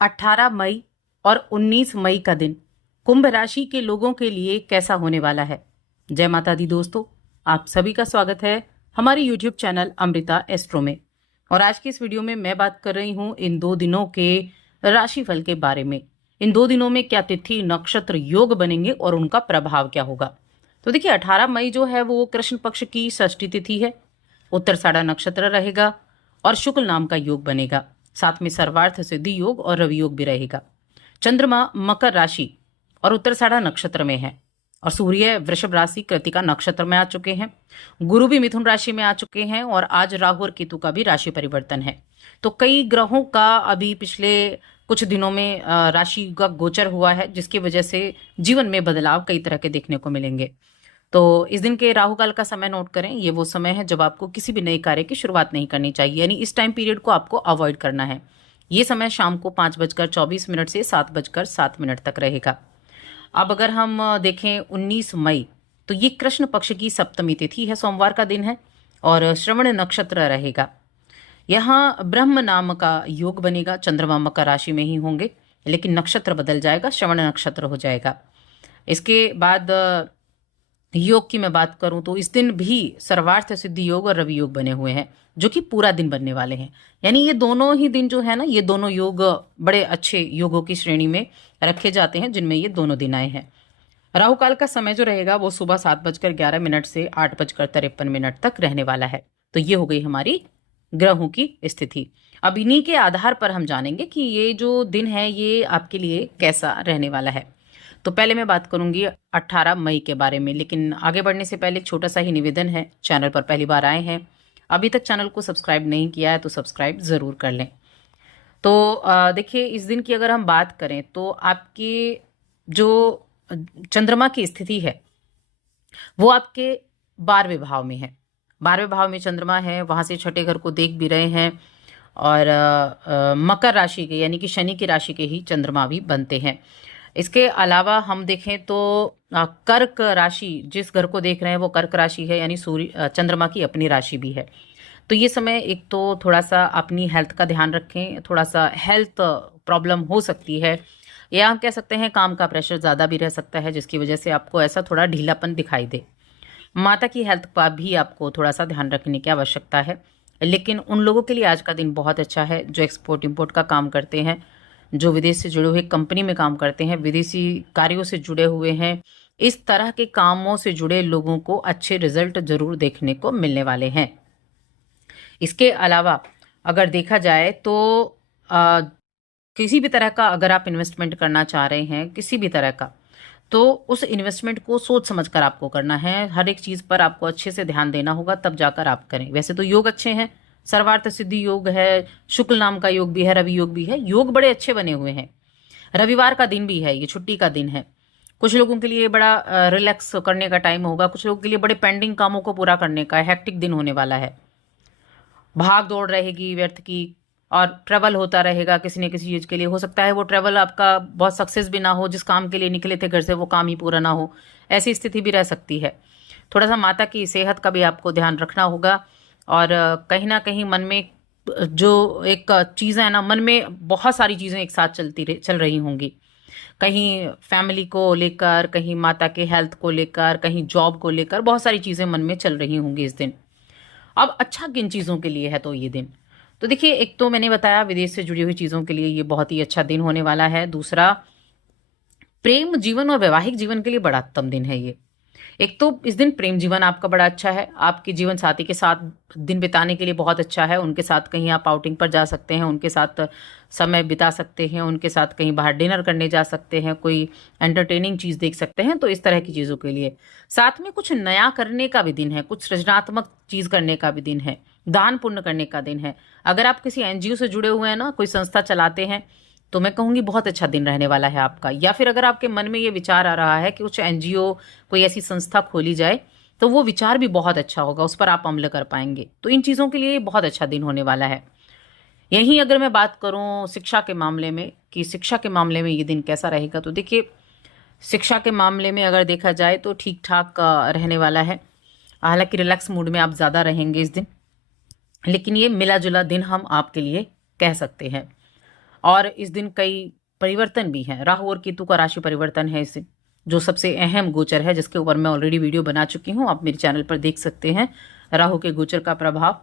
18 मई और 19 मई का दिन कुंभ राशि के लोगों के लिए कैसा होने वाला है। जय माता दी दोस्तों, आप सभी का स्वागत है हमारे यूट्यूब चैनल अमृता एस्ट्रो में। और आज की इस वीडियो में मैं बात कर रही हूँ इन 2 दिनों के राशिफल के बारे में। इन 2 दिनों में क्या तिथि नक्षत्र योग बनेंगे और उनका प्रभाव क्या होगा। तो देखिए 18 मई जो है वो कृष्ण पक्ष की षष्ठी तिथि है, उत्तराषाढ़ा नक्षत्र रहेगा और शुक्ल नाम का योग बनेगा। साथ में सर्वार्थ सिद्धि योग और रवि योग भी रहेगा। चंद्रमा मकर राशि और उत्तराषाढ़ा नक्षत्र में है और सूर्य वृषभ राशि कृतिका नक्षत्र में आ चुके हैं। गुरु भी मिथुन राशि में आ चुके हैं और आज राहु और केतु का भी राशि परिवर्तन है। तो कई ग्रहों का अभी पिछले कुछ दिनों में राशि का गोचर हुआ है, जिसकी वजह से जीवन में बदलाव कई तरह के देखने को मिलेंगे। तो इस दिन के राहु काल का समय नोट करें। ये वो समय है जब आपको किसी भी नए कार्य की शुरुआत नहीं करनी चाहिए, यानी इस टाइम पीरियड को आपको अवॉइड करना है। ये समय शाम को 5:24 से 7:07 तक रहेगा। अब अगर हम देखें 19 मई, तो ये कृष्ण पक्ष की सप्तमी तिथि है, सोमवार का दिन है और श्रवण नक्षत्र रहेगा। यहाँ ब्रह्म नाम का योग बनेगा। चंद्रमा मकर राशि में ही होंगे, लेकिन नक्षत्र बदल जाएगा, श्रवण नक्षत्र हो जाएगा। इसके बाद योग की मैं बात करूं तो इस दिन भी सर्वार्थ सिद्धि योग और रवि योग बने हुए हैं, जो कि पूरा दिन बनने वाले हैं। यानी ये दोनों ही दिन जो है ना, ये दोनों योग बड़े अच्छे योगों की श्रेणी में रखे जाते हैं, जिनमें ये दोनों दिन आए हैं। राहु काल का समय जो रहेगा वो सुबह 7:11 से 8:53 तक रहने वाला है। तो ये हो गई हमारी ग्रहों की स्थिति। अब इन्हीं के आधार पर हम जानेंगे कि ये जो दिन है ये आपके लिए कैसा रहने वाला है। तो पहले मैं बात करूंगी 18 मई के बारे में, लेकिन आगे बढ़ने से पहले एक छोटा सा ही निवेदन है। चैनल पर पहली बार आए हैं, अभी तक चैनल को सब्सक्राइब नहीं किया है तो सब्सक्राइब ज़रूर कर लें। तो देखिए इस दिन की अगर हम बात करें तो आपके जो चंद्रमा की स्थिति है वो आपके 12वें भाव में है। 12वें भाव में चंद्रमा है, वहाँ से छठे घर को देख भी रहे हैं और मकर राशि के यानी कि शनि की राशि के ही चंद्रमा भी बनते हैं। इसके अलावा हम देखें तो कर्क राशि, जिस घर को देख रहे हैं वो कर्क राशि है, यानी सूर्य चंद्रमा की अपनी राशि भी है। तो ये समय एक तो थोड़ा सा अपनी हेल्थ का ध्यान रखें, थोड़ा सा हेल्थ प्रॉब्लम हो सकती है, या हम कह सकते हैं काम का प्रेशर ज़्यादा भी रह सकता है, जिसकी वजह से आपको ऐसा थोड़ा ढीलापन दिखाई दे। माता की हेल्थ का भी आपको थोड़ा सा ध्यान रखने की आवश्यकता है। लेकिन उन लोगों के लिए आज का दिन बहुत अच्छा है जो एक्सपोर्ट इंपोर्ट का काम करते हैं, जो विदेश से जुड़े हुए कंपनी में काम करते हैं, विदेशी कार्यों से जुड़े हुए हैं। इस तरह के कामों से जुड़े लोगों को अच्छे रिजल्ट जरूर देखने को मिलने वाले हैं। इसके अलावा अगर देखा जाए तो किसी भी तरह का अगर आप इन्वेस्टमेंट करना चाह रहे हैं, किसी भी तरह का, तो उस इन्वेस्टमेंट को सोच समझकर आपको करना है। हर एक चीज़ पर आपको अच्छे से ध्यान देना होगा, तब जाकर आप करें। वैसे तो योग अच्छे हैं, सर्वार्थ सिद्धि योग है, शुक्ल नाम का योग भी है, रवि योग भी है, योग बड़े अच्छे बने हुए हैं। रविवार का दिन भी है, ये छुट्टी का दिन है। कुछ लोगों के लिए बड़ा रिलैक्स करने का टाइम होगा, कुछ लोगों के लिए बड़े पेंडिंग कामों को पूरा करने का हेक्टिक दिन होने वाला है। भाग दौड़ रहेगी व्यर्थ की और ट्रैवल होता रहेगा किसी न किसी चीज़ के लिए। हो सकता है वो ट्रैवल आपका बहुत सक्सेस भी ना हो, जिस काम के लिए निकले थे घर से वो काम ही पूरा ना हो, ऐसी स्थिति भी रह सकती है। थोड़ा सा माता की सेहत का भी आपको ध्यान रखना होगा। और कहीं ना कहीं मन में जो एक चीज़ें है ना, मन में बहुत सारी चीज़ें एक साथ चल रही होंगी। कहीं फैमिली को लेकर, कहीं माता के हेल्थ को लेकर, कहीं जॉब को लेकर, बहुत सारी चीज़ें मन में चल रही होंगी इस दिन। अब अच्छा किन चीज़ों के लिए है तो ये दिन, तो देखिए एक तो मैंने बताया विदेश से जुड़ी हुई चीज़ों के लिए ये बहुत ही अच्छा दिन होने वाला है। दूसरा, प्रेम जीवन और वैवाहिक जीवन के लिए बड़ा उत्तम दिन है ये। एक तो इस दिन प्रेम जीवन आपका बड़ा अच्छा है, आपके जीवन साथी के साथ दिन बिताने के लिए बहुत अच्छा है। उनके साथ कहीं आप आउटिंग पर जा सकते हैं, उनके साथ समय बिता सकते हैं, उनके साथ कहीं बाहर डिनर करने जा सकते हैं, कोई एंटरटेनिंग चीज़ देख सकते हैं। तो इस तरह की चीज़ों के लिए साथ में कुछ नया करने का भी दिन है, कुछ सृजनात्मक चीज़ करने का भी दिन है, दान पुण्य करने का दिन है। अगर आप किसी एनजीओ से जुड़े हुए हैं ना, कोई संस्था चलाते हैं, तो मैं कहूँगी बहुत अच्छा दिन रहने वाला है आपका। या फिर अगर आपके मन में ये विचार आ रहा है कि कुछ एनजीओ, कोई ऐसी संस्था खोली जाए, तो वो विचार भी बहुत अच्छा होगा, उस पर आप अमल कर पाएंगे। तो इन चीज़ों के लिए बहुत अच्छा दिन होने वाला है। यहीं अगर मैं बात करूं शिक्षा के मामले में कि शिक्षा के मामले में ये दिन कैसा रहेगा, तो देखिए शिक्षा के मामले में अगर देखा जाए तो ठीक ठाक रहने वाला है। हालांकि रिलैक्स मूड में आप ज़्यादा रहेंगे इस दिन, लेकिन ये मिला जुला दिन हम आपके लिए कह सकते हैं। और इस दिन कई परिवर्तन भी हैं। राहु और केतु का राशि परिवर्तन है इस दिन, जो सबसे अहम गोचर है, जिसके ऊपर मैं ऑलरेडी वीडियो बना चुकी हूँ, आप मेरे चैनल पर देख सकते हैं राहु के गोचर का प्रभाव।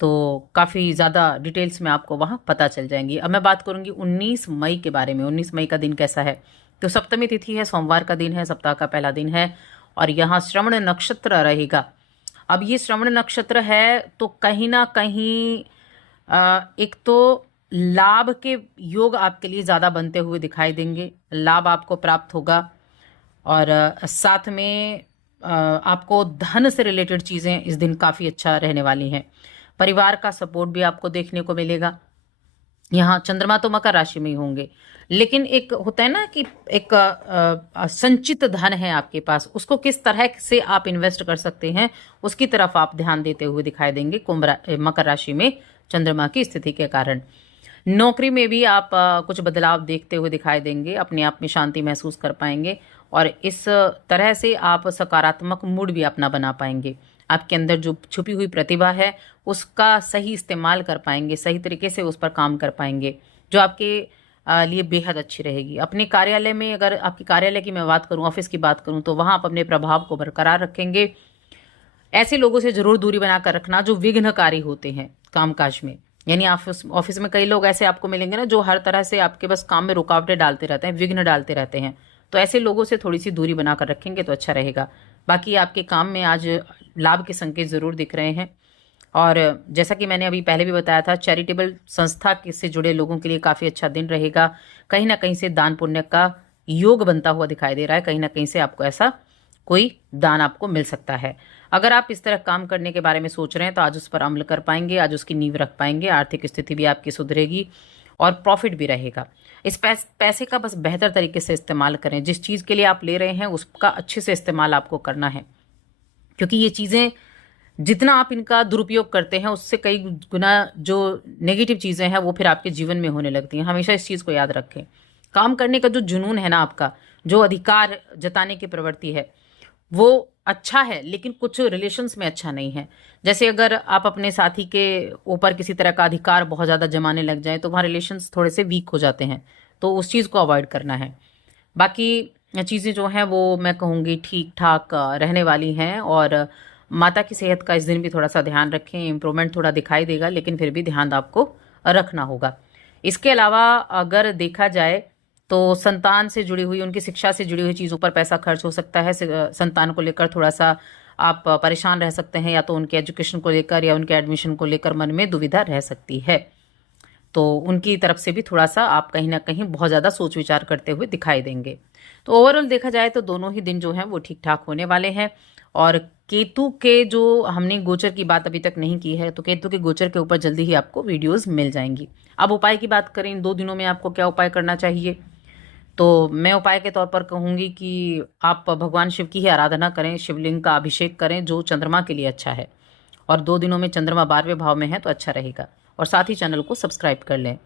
तो काफ़ी ज़्यादा डिटेल्स में आपको वहाँ पता चल जाएंगी। अब मैं बात करूँगी 19 मई के बारे में। 19 मई का दिन कैसा है? तो सप्तमी तिथि है, सोमवार का दिन है, सप्ताह का पहला दिन है और यहाँ श्रवण नक्षत्र रहेगा। अब ये श्रवण नक्षत्र है तो कहीं ना कहीं एक तो लाभ के योग आपके लिए ज़्यादा बनते हुए दिखाई देंगे, लाभ आपको प्राप्त होगा और साथ में आपको धन से रिलेटेड चीज़ें इस दिन काफ़ी अच्छा रहने वाली हैं। परिवार का सपोर्ट भी आपको देखने को मिलेगा। यहाँ चंद्रमा तो मकर राशि में ही होंगे, लेकिन एक होता है ना कि एक संचित धन है आपके पास, उसको किस तरह से आप इन्वेस्ट कर सकते हैं उसकी तरफ आप ध्यान देते हुए दिखाई देंगे मकर राशि में चंद्रमा की स्थिति के कारण। नौकरी में भी आप कुछ बदलाव देखते हुए दिखाई देंगे, अपने आप में शांति महसूस कर पाएंगे और इस तरह से आप सकारात्मक मूड भी अपना बना पाएंगे। आपके अंदर जो छुपी हुई प्रतिभा है उसका सही इस्तेमाल कर पाएंगे, सही तरीके से उस पर काम कर पाएंगे, जो आपके लिए बेहद अच्छी रहेगी। अपने कार्यालय में, अगर आपकी कार्यालय की मैं बात करूं, ऑफिस की बात करूं, तो वहां आप अपने प्रभाव को बरकरार रखेंगे। ऐसे लोगों से जरूर दूरी बनाकर रखना जो विघ्नकारी होते हैं कामकाज में। यानी ऑफिस में कई लोग ऐसे आपको मिलेंगे ना जो हर तरह से आपके बस काम में रुकावटें डालते रहते हैं, विघ्न डालते रहते हैं। तो ऐसे लोगों से थोड़ी सी दूरी बनाकर रखेंगे तो अच्छा रहेगा। बाकी आपके काम में आज लाभ के संकेत जरूर दिख रहे हैं और जैसा कि मैंने अभी पहले भी बताया था, चैरिटेबल संस्था से जुड़े लोगों के लिए काफ़ी अच्छा दिन रहेगा। कहीं ना कहीं से दान पुण्य का योग बनता हुआ दिखाई दे रहा है, कहीं ना कहीं से आपको ऐसा कोई दान आपको मिल सकता है। अगर आप इस तरह काम करने के बारे में सोच रहे हैं तो आज उस पर अमल कर पाएंगे, आज उसकी नींव रख पाएंगे, आर्थिक स्थिति भी आपकी सुधरेगी और प्रॉफिट भी रहेगा। इस पैसे का बस बेहतर तरीके से इस्तेमाल करें। जिस चीज़ के लिए आप ले रहे हैं उसका अच्छे से इस्तेमाल आपको करना है, क्योंकि ये चीज़ें जितना आप इनका दुरुपयोग करते हैं उससे कई गुना जो नेगेटिव चीज़ें हैं वो फिर आपके जीवन में होने लगती हैं। हमेशा इस चीज़ को याद रखें। काम करने का जो जुनून है ना आपका, जो अधिकार जताने की प्रवृत्ति है, वो अच्छा है, लेकिन कुछ रिलेशंस में अच्छा नहीं है। जैसे अगर आप अपने साथी के ऊपर किसी तरह का अधिकार बहुत ज़्यादा जमाने लग जाए तो वहाँ रिलेशंस थोड़े से वीक हो जाते हैं, तो उस चीज़ को अवॉइड करना है। बाकी चीज़ें जो हैं वो मैं कहूँगी ठीक ठाक रहने वाली हैं और माता की सेहत का इस दिन भी थोड़ा सा ध्यान रखें। इम्प्रूवमेंट थोड़ा दिखाई देगा, लेकिन फिर भी ध्यान आपको रखना होगा। इसके अलावा अगर देखा जाए तो संतान से जुड़ी हुई, उनकी शिक्षा से जुड़ी हुई चीज़ों पर पैसा खर्च हो सकता है। संतान को लेकर थोड़ा सा आप परेशान रह सकते हैं, या तो उनके एजुकेशन को लेकर या उनके एडमिशन को लेकर मन में दुविधा रह सकती है। तो उनकी तरफ से भी थोड़ा सा आप कहीं ना कहीं बहुत ज़्यादा सोच विचार करते हुए दिखाई देंगे। तो ओवरऑल देखा जाए तो दोनों ही दिन जो हैं वो ठीक ठाक होने वाले हैं। और केतु के जो हमने गोचर की बात अभी तक नहीं की है, तो केतु के गोचर के ऊपर जल्दी ही आपको वीडियोस मिल जाएंगी। अब उपाय की बात करें, इन 2 दिनों में आपको क्या उपाय करना चाहिए, तो मैं उपाय के तौर पर कहूँगी कि आप भगवान शिव की ही आराधना करें, शिवलिंग का अभिषेक करें, जो चंद्रमा के लिए अच्छा है। और 2 दिनों में चंद्रमा 12वें भाव में है तो अच्छा रहेगा। और साथ ही चैनल को सब्सक्राइब कर लें।